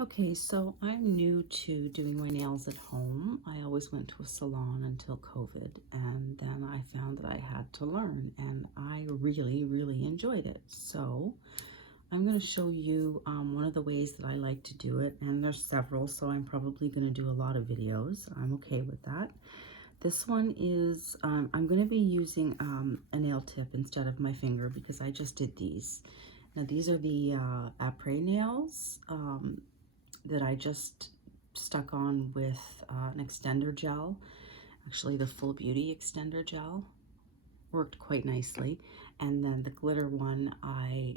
Okay, so I'm new to doing my nails at home. I always went to a salon until COVID, and then I found that I had to learn, and I really enjoyed it. So I'm going to show you one of the ways that I like to do it, and there's several, so I'm probably going to do a lot of videos. I'm okay with that. This one is, I'm going to be using a nail tip instead of my finger because I just did these. Now these are the après nails. That I just stuck on with an extender gel. Actually, the Full Beauty extender gel worked quite nicely. And then the glitter one, I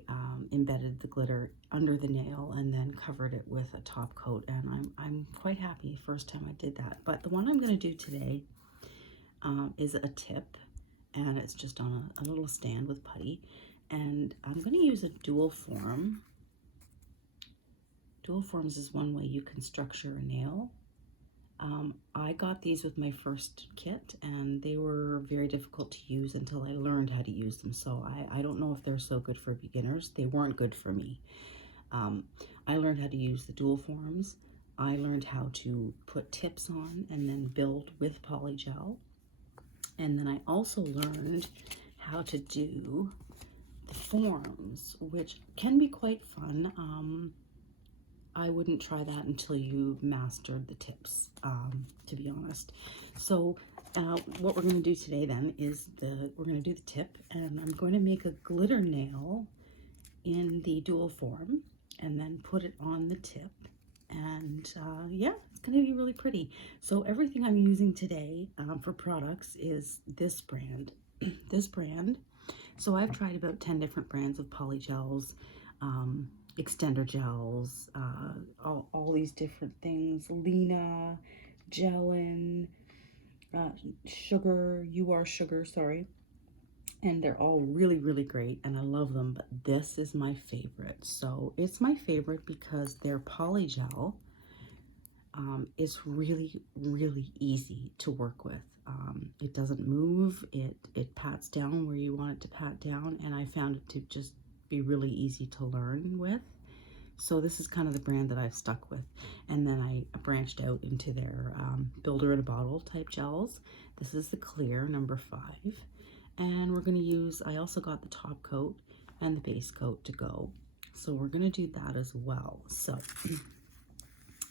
embedded the glitter under the nail and then covered it with a top coat. And I'm quite happy first time I did that. But the one I'm going to do today is a tip. And it's just on a little stand with putty. And I'm going to use a dual form. Dual forms is one way you can structure a nail. I got these with my first kit and they were very difficult to use until I learned how to use them. So I don't know if they're so good for beginners. They weren't good for me. I learned how to use the dual forms. I learned how to put tips on and then build with Polygel. And then I also learned how to do the forms, which can be quite fun. I wouldn't try that until you mastered the tips, to be honest. So what we're going to do today then is we're going to do the tip, and I'm going to make a glitter nail in the dual form and then put it on the tip. And yeah, it's going to be really pretty. So everything I'm using today for products is this brand. This brand. So I've tried about 10 different brands of polygels, extender gels, all these different things, Lena, Gelin, Sugar, You Are Sugar, sorry. And they're all really great and I love them, but this is my favorite. So it's my favorite because their polygel is really easy to work with. It doesn't move, it pats down where you want it to pat down, and I found it to just be really easy to learn with. So this is kind of the brand that I've stuck with. And then I branched out into their builder in a bottle type gels. This is the clear number 5. And we're going to use, I also got the top coat and the base coat to go. So we're going to do that as well. So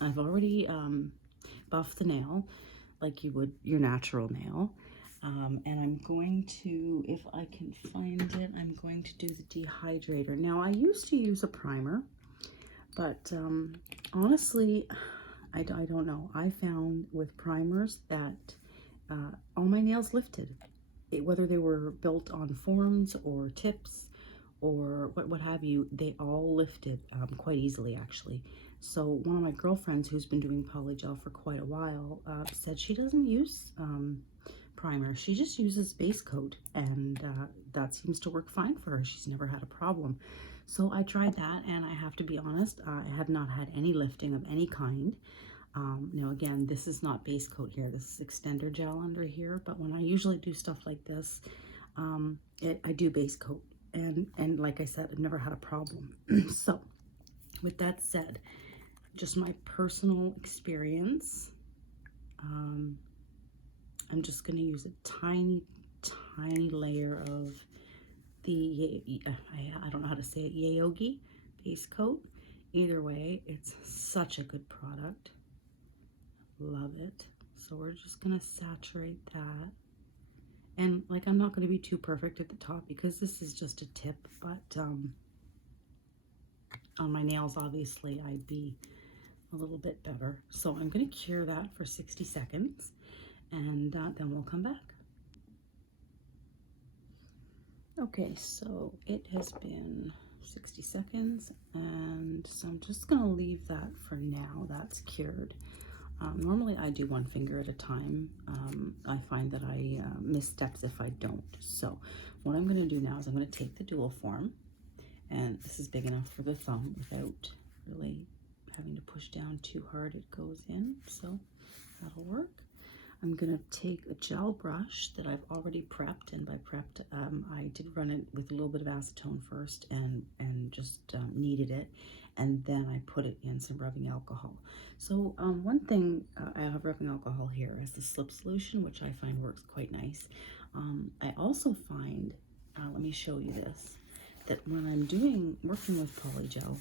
I've already buffed the nail like you would your natural nail. And I'm going to, if I can find it, I'm going to do the dehydrator. Now I used to use a primer, but honestly, I don't know. I found with primers that all my nails lifted. Whether they were built on forms or tips or what have you, they all lifted quite easily actually. So one of my girlfriends who's been doing polygel for quite a while said she doesn't use primer. She just uses base coat, and that seems to work fine for her. She's never had a problem. So I tried that, and I have to be honest, I have not had any lifting of any kind. Now again, this is not base coat here, this is extender gel under here, but when I usually do stuff like this, I do base coat, and like I said, I've never had a problem. So with that said, just my personal experience, I'm just going to use a tiny layer of the, I don't know how to say it, Yayoge base coat. Either way, it's such a good product. Love it. So we're just going to saturate that. And like, I'm not going to be too perfect at the top because this is just a tip, but on my nails, obviously, I'd be a little bit better. So I'm going to cure that for 60 seconds, and then we'll come back. Okay, so it has been 60 seconds, and so I'm just going to leave that for now. That's cured. Normally I do one finger at a time. I find that I miss steps if I don't. So what I'm going to do now is I'm going to take the dual form, and this is big enough for the thumb without really having to push down too hard. It goes in, so that'll work. I'm going to take a gel brush that I've already prepped, and by prepped, I did run it with a little bit of acetone first and just kneaded it. and then I put it in some rubbing alcohol. So one thing, I have rubbing alcohol here as the slip solution, which I find works quite nice. I also find, let me show you this, that when I'm working with Polygel,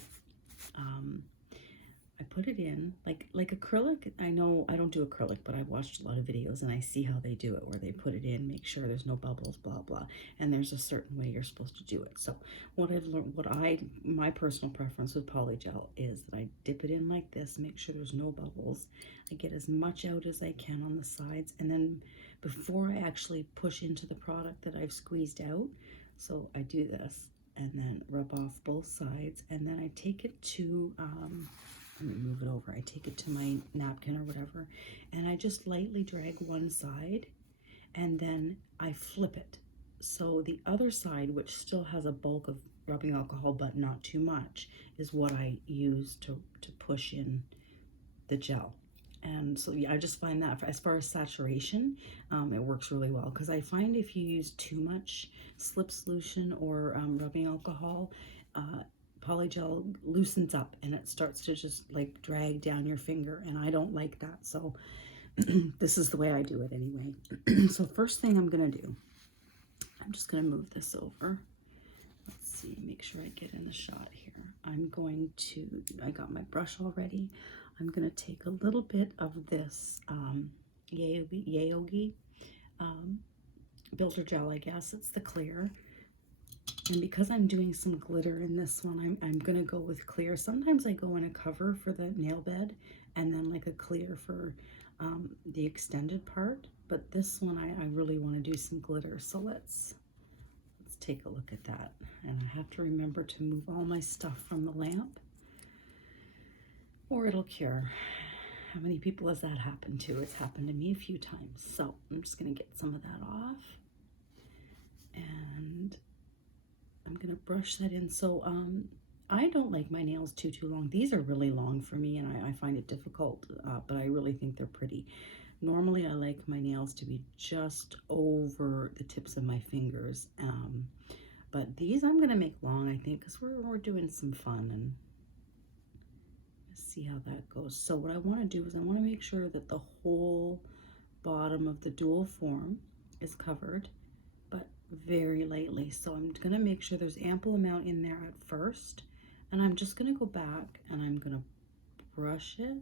I put it in like acrylic. I know I don't do acrylic, but I've watched a lot of videos and I see how they do it, where they put it in, make sure there's no bubbles, blah blah, and there's a certain way you're supposed to do it. So what I've learned, my personal preference with Polygel is that I dip it in like this, make sure there's no bubbles. I get as much out as I can on the sides, and then before I actually push into the product that I've squeezed out, so I do this and then rub off both sides, and then I take it to let me move it over. I take it to my napkin or whatever, and I just lightly drag one side, and then I flip it. So the other side, which still has a bulk of rubbing alcohol, but not too much, is what I use to push in the gel. And so yeah, I just find that as far as saturation, it works really well, because I find if you use too much slip solution or rubbing alcohol, Polygel loosens up and it starts to just like drag down your finger, and I don't like that. So this is the way I do it anyway. So first thing I'm gonna do, I'm just gonna move this over. Let's see, make sure I get in the shot here. I got my brush already. I'm gonna take a little bit of this Yayoge builder gel, I guess it's the clear. And because I'm doing some glitter in this one, I'm gonna go with clear. Sometimes I go in a cover for the nail bed and then like a clear for the extended part. But this one, I really wanna do some glitter. So let's take a look at that. And I have to remember to move all my stuff from the lamp, or it'll cure. How many people has that happened to? It's happened to me a few times. So I'm just gonna get some of that off. And I'm gonna brush that in. So I don't like my nails too long. These are really long for me, and I find it difficult, but I really think they're pretty. Normally I like my nails to be just over the tips of my fingers, but these I'm gonna make long, I think, because we're doing some fun, and let's see how that goes. So what I want to do is I want to make sure that the whole bottom of the dual form is covered, but very lightly. So I'm gonna make sure there's ample amount in there at first, and I'm just gonna go back and I'm gonna brush it.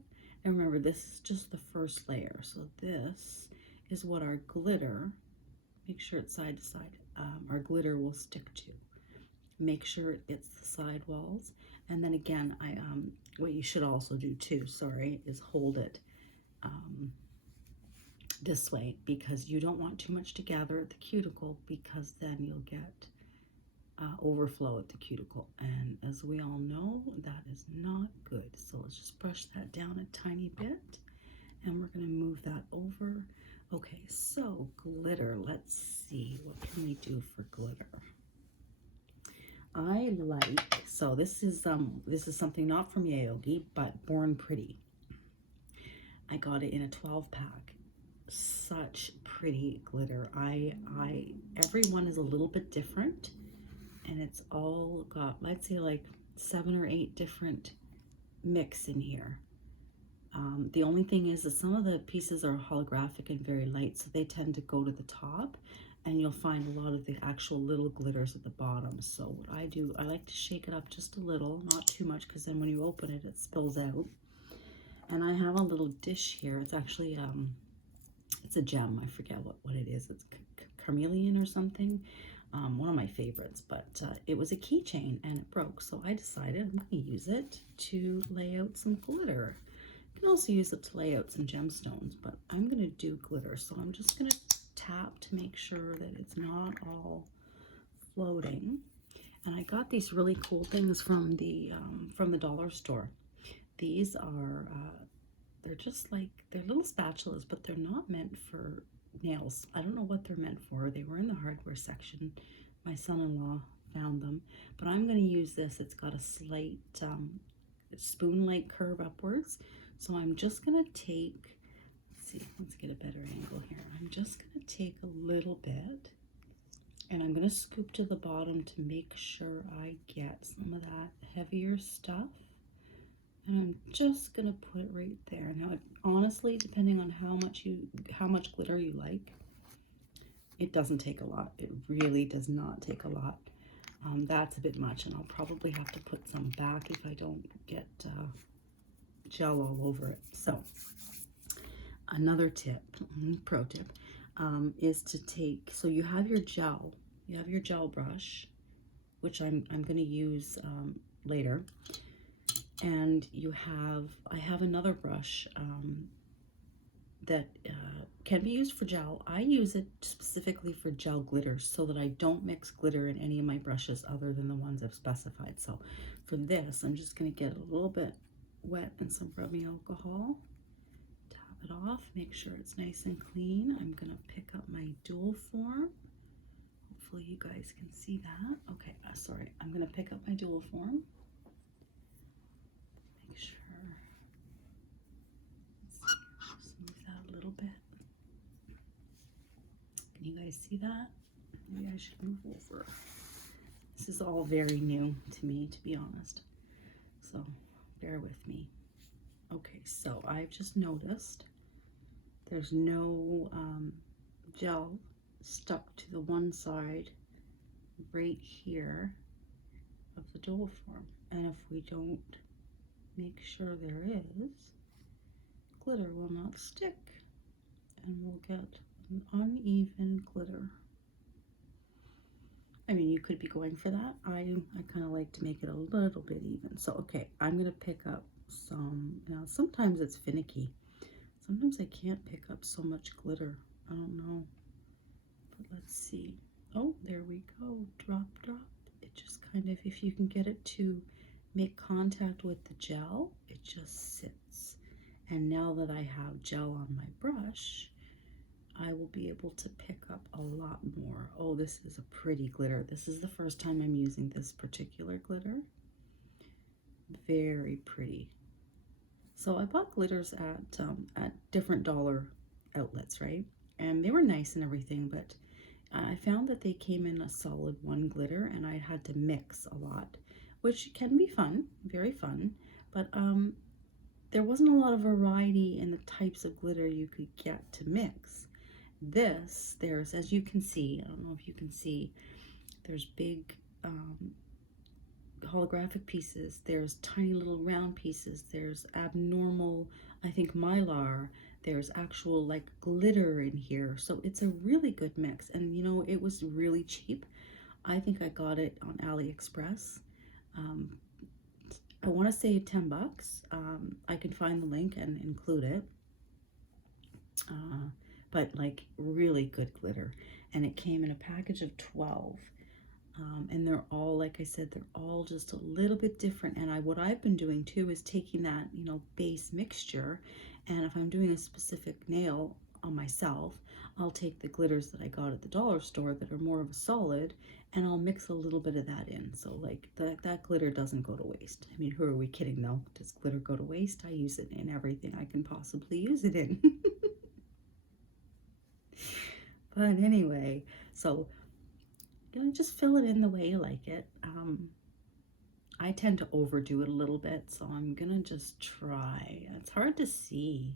And remember, this is just the first layer. So this is what our glitter, make sure it's side to side, our glitter will stick to. Make sure it's the side walls. And then again, what you should also do too, sorry, is hold it this way, because you don't want too much to gather at the cuticle, because then you'll get overflow at the cuticle, and as we all know, that is not good. So let's just brush that down a tiny bit, and we're going to move that over. Okay, so glitter, let's see, what can we do for glitter? I like, so this is something not from Yayoge, but Born Pretty. I got it in a 12-pack. Such pretty glitter. Every one is a little bit different, and it's all got, let's say, like 7 or 8 different mix in here. The only thing is that some of the pieces are holographic and very light, so they tend to go to the top, and you'll find a lot of the actual little glitters at the bottom. So what I do, I like to shake it up just a little, not too much, because then when you open it, it spills out. And I have a little dish here. It's actually, it's a gem. I forget what it is. It's carmelian or something. One of my favorites, but it was a keychain and it broke. So I decided I'm going to use it to lay out some glitter. You can also use it to lay out some gemstones, but I'm going to do glitter. So I'm just going to tap to make sure that it's not all floating. And I got these really cool things from the dollar store. These are, they're just like, they're little spatulas, but they're not meant for nails. I don't know what they're meant for. They were in the hardware section. My son-in-law found them, but I'm going to use this. It's got a slight spoon-like curve upwards. So I'm just going to take, let's see, let's get a better angle here. I'm just going to take a little bit, and I'm going to scoop to the bottom to make sure I get some of that heavier stuff. And I'm just gonna put it right there. Now, honestly, depending on how much glitter you like, it doesn't take a lot. It really does not take a lot. That's a bit much, and I'll probably have to put some back if I don't get gel all over it. So another tip, pro tip, is to take, so you have your gel brush, which I'm going to use later, and I have another brush that can be used for gel. I use it specifically for gel glitter so that I don't mix glitter in any of my brushes other than the ones I've specified. So for this, I'm just going to get a little bit wet and some rubbing alcohol. Tap it off, make sure it's nice and clean. I'm going to pick up my dual form. Hopefully you guys can see that. Okay, sorry. I'm going to pick up my dual form. Make sure. Smooth that a little bit. Can you guys see that? Maybe I should move over. This is all very new to me, to be honest. So bear with me. Okay, so I've just noticed there's no gel stuck to the one side right here of the dual form. And if we don't make sure there is, glitter will not stick and we'll get an uneven glitter. I mean, you could be going for that. I kind of like to make it a little bit even. So, okay, I'm going to pick up some, now sometimes it's finicky. Sometimes I can't pick up so much glitter. I don't know. But let's see. Oh, there we go. Drop, drop. It just kind of, if you can get it to make contact with the gel, it just sits. And now that I have gel on my brush, I will be able to pick up a lot more. Oh, this is a pretty glitter. This is the first time I'm using this particular glitter. Very pretty. So I bought glitters at different dollar outlets, right? And they were nice and everything, but I found that they came in a solid one glitter and I had to mix a lot, which can be fun, very fun, but there wasn't a lot of variety in the types of glitter you could get to mix. There's, as you can see, I don't know if you can see, there's big holographic pieces, there's tiny little round pieces, there's abnormal, I think, mylar, there's actual like glitter in here. So it's a really good mix. And you know, it was really cheap. I think I got it on AliExpress. I want to say 10 bucks. I can find the link and include it. But like really good glitter, and it came in a package of 12, and they're all, like I said, they're all just a little bit different. And what I've been doing too is taking that, you know, base mixture, and if I'm doing a specific nail on myself, I'll take the glitters that I got at the dollar store that are more of a solid, and I'll mix a little bit of that in. So like that glitter doesn't go to waste. I mean, who are we kidding though? Does glitter go to waste? I use it in everything I can possibly use it in. But anyway, so you know, just fill it in the way you like it. I tend to overdo it a little bit, so I'm gonna just try. It's hard to see.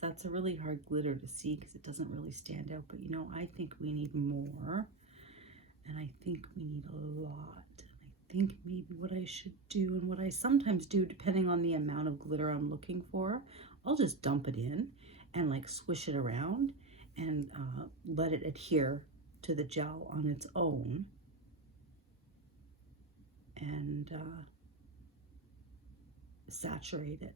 That's a really hard glitter to see because it doesn't really stand out. But you know, I think we need more, and I think we need a lot. I think maybe what I should do, and what I sometimes do, depending on the amount of glitter I'm looking for, I'll just dump it in and like swish it around and let it adhere to the gel on its own, and saturate it.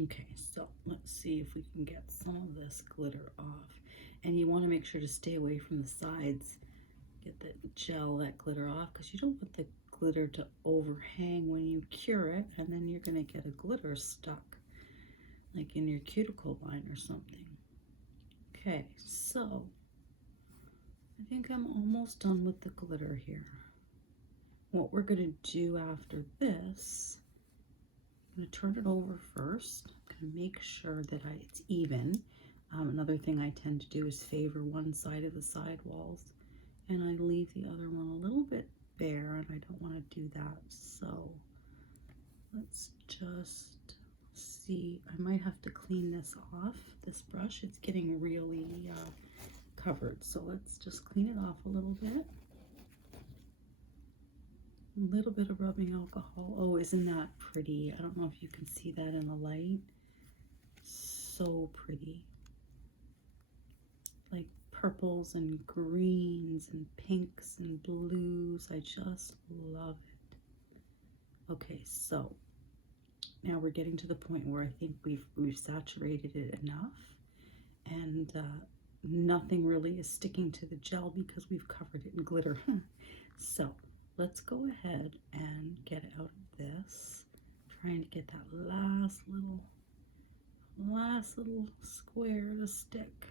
Okay, so let's see if we can get some of this glitter off. And you want to make sure to stay away from the sides. Get the gel, that glitter off, because you don't want the glitter to overhang when you cure it, and then you're going to get a glitter stuck like in your cuticle line or something. Okay, so I think I'm almost done with the glitter here. What we're going to do after this, I'm going to turn it over first. I'm going to make sure that it's even. Another thing I tend to do is favor one side of the side walls, and I leave the other one a little bit bare, and I don't want to do that. So let's just see. I might have to clean this off, this brush. It's getting really covered. So let's just clean it off a little bit. A little bit of rubbing alcohol. Oh, isn't that pretty? I don't know if you can see that in the light. So pretty. Like purples and greens and pinks and blues. I just love it. Okay, so now we're getting to the point where I think we've saturated it enough, and nothing really is sticking to the gel because we've covered it in glitter. So let's go ahead and get out of this, trying to get that last little square to stick.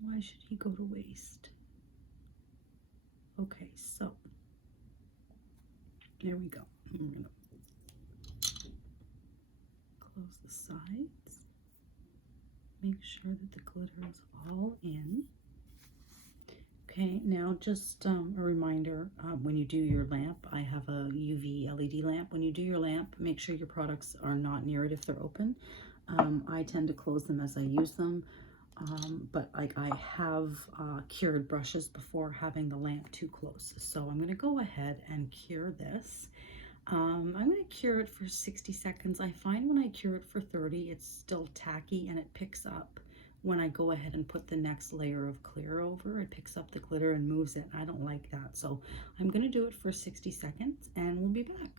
Why should he go to waste? Okay, so there we go. I'm gonna close the sides. Make sure that the glitter is all in. Okay, now just a reminder, when you do your lamp, I have a UV LED lamp. When you do your lamp, make sure your products are not near it if they're open. I tend to close them as I use them, but like I have cured brushes before having the lamp too close. So I'm going to go ahead and cure this. I'm going to cure it for 60 seconds. I find when I cure it for 30, it's still tacky and it picks up. When I go ahead and put the next layer of clear over, it picks up the glitter and moves it. I don't like that. So I'm going to do it for 60 seconds and we'll be back.